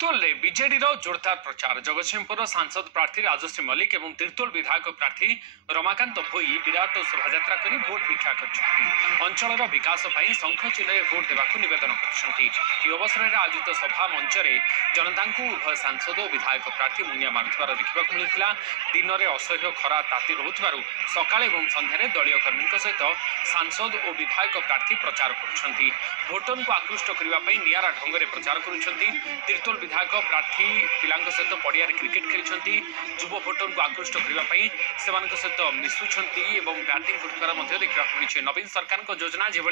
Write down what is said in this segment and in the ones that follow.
तीर्तोल में बीजेडी जोरदार प्रचार जगतसिंहपुर सांसद प्रार्थी राजश्री मल्लिक और तीर्तोल विधायक प्रार्थी रमाकांत भोई विराट शोभायात्रा कर भोट भिक्षा कर अंचल विकास शंख चिन्ह भोट देवाक नवेदन कर अवसर में आयोजित सभा मंच में जनता उभय सांसद और विधायक प्रार्थी मुनिया मारुथिबार देखा मिलता। दिन में असह्य खरा ताती रोकथिबारु सकाळे और संध्यारे दलीय कर्मी सहित सांसद और विधायक प्रार्थी प्रचार कर भोटरन को आकृष्ट करने निरा ढंग से प्रचार कर विधायक प्रार्थी पिला सहित पड़िया क्रिकेट खेली युव भोटर को आकृष्ट करने सहित मिशुंट बैटिंग कर देखा मिली। नवीन सरकार योजना जो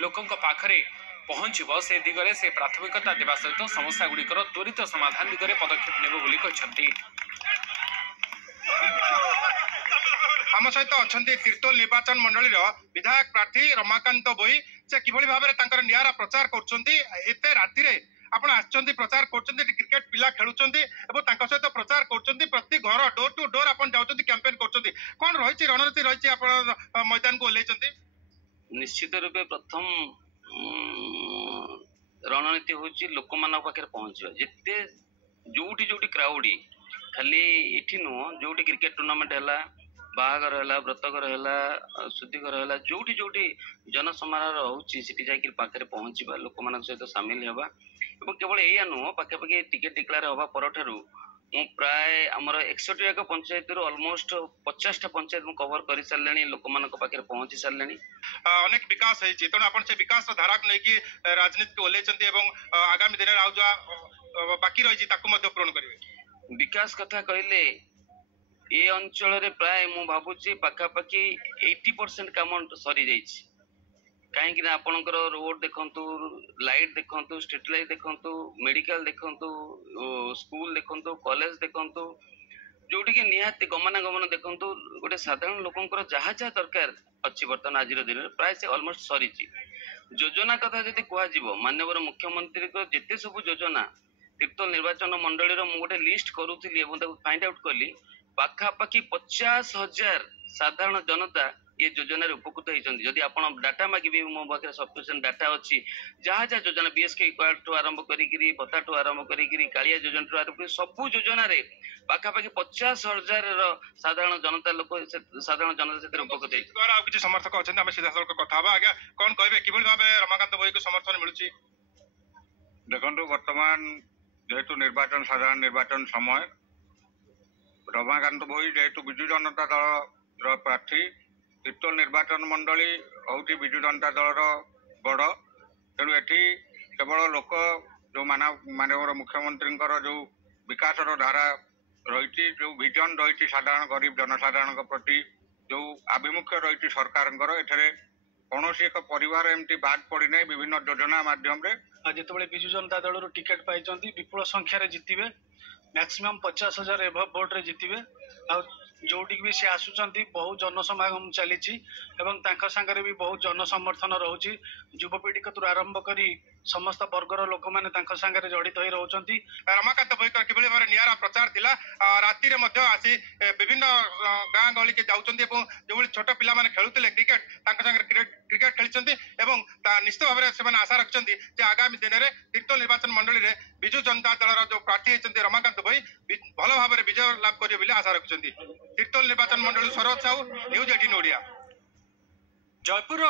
लोकों पाखरे पहुंचब से दिगरे से प्राथमिकता देवा सहित समस्या गुड़िकर त्वरित समाधान दिगरे पदक्षेप नेब। आम सहित अच्छा तीर्तोल निर्वाचन मंडली विधायक प्रार्थी रमाकांत भोई से किभली भाव में निरा प्रचार कर राति आपण आछंती प्रचार करछंती क्रिकेट पिला खेलुछंती एवं तांका सहित प्रचार करछंती प्रति घर डोर टू डोर आपण जाउछंती कैंपेन करछंती कोन रहिछि रणनीति रहिछि आपण मैदान को ओल्लेछंती। निश्चित रूपे प्रथम रणनीति होछि लोक मान पाखे पहुंचबा जेते जोटी जोटी क्राउडी खाली इठी नो जोटी क्रिकेट टूर्नामेंट हैला बाहागर है व्रतकर है शुद्धिकर है जोटी जोटी जनसमारोह होची सिटी जाकर पाखे पहुंचवा लोक मान सहित सामिल होगा और केवल या नुह पाखापाखि टिकेट डिक्लेयर हवा पर प्राय आमर 61 पंचायत ऑलमोस्ट 50टा पंचायत कवर कर सारे लोक मान पाखे पहुंची सारे अनेक विकास है तेणु आप विकास धारा को लेकिन राजनीति ओल्लेछंती आगामी दिन में बाकी रही पूरण करेंगे। विकास कथा कहले ए अंचल रे प्राय मु भाबुची पाखापाखि 80% काम सरी जाइछि कहीं आपणकर रोड देखंतु लाइट देखंतु स्ट्रीट लाइट देखंतु मेडिकल देखंतु स्कूल देखंतु कॉलेज देखंतु जोटी के निहाती गमनागमन देखंतु गोटे साधारण लोकंकर जहाँ जहाँ दरकार अच्छी बर्तमान आज दिन में प्राय से ऑलमोस्ट सरी योजना कथा जदि कह माननीय मुख्यमंत्री को जिते सब योजना तीर्तोल निर्वाचन मंडली गोटे लिस्ट करूली फाइंड आउट कली पाखापाखि 50,000 साधारण जनता ये योजना उपकृत होती। जदि आप डाटा मागे मो पाखे सफिशिएंट डाटा अच्छी जहाँ जहाँ योजना बीएसके ठू आरंभ करी भत्ता ठू आरंभ करी कालिया योजना ठू आरंभ कर सबू योजना पाखापाखि 50,000 साधारण जनता लोक साधारण जनता से उपकृत होती। समर्थक अच्छा सीधा सड़क कथा आज्ञा कौन कहे कि भाव रमाकांत भोई को समर्थन मिलूँ देखो वर्तमान जेहेतु निर्वाचन साधारण निर्वाचन समय रमाकांत भोई जेहेतु विजु जनता दल प्रार्थी तीर्तोल निर्वाचन मंडली हूँ विजु जनता दल गढ़ तेणु एटी केवल लोक जो माननीय मुख्यमंत्री जो विकास धारा रही जो विजन रही साधारण गरीब जनसाधारण प्रति जो आभिमुख्य रही सरकार कौन एक परिवार एमती बाद पड़ना विभिन्न योजना मध्यम जिते विजु जनता दल टिकेट पाई विपुल संख्यार जितबे मैक्सिमम 50,000 एभव भोट रे जितबे जोटिक भी सी आसुचंती बहुत जनसमागम चली सांगे भी बहुत जनसमर्थन रोचे युवपीढ़ी कतु आरंभ कर समस्त वर्गर लोक मैंने सांगे जड़ित हो रोचंती। रमाकांत भोईकर किभली भाव निरा प्रचार थिला राति आसी विभिन्न गाँ गहली के जाउचंती जो छोट पिला माने खेलुतिले क्रिकेट क्रिकेट खेली निश्चित भाव में आशा रखिंट आगामी दिन में तीर्तोल निर्वाचन मंडली में विजु जनता दल जो प्रार्थी होती रमाकांत भोई भल भाव में विजय लाभ करेंगे आशा रखिंट। तीर्तोल निर्वाचन मंडली सरोज साहू न्यूज 18 ओडिया। जयपुर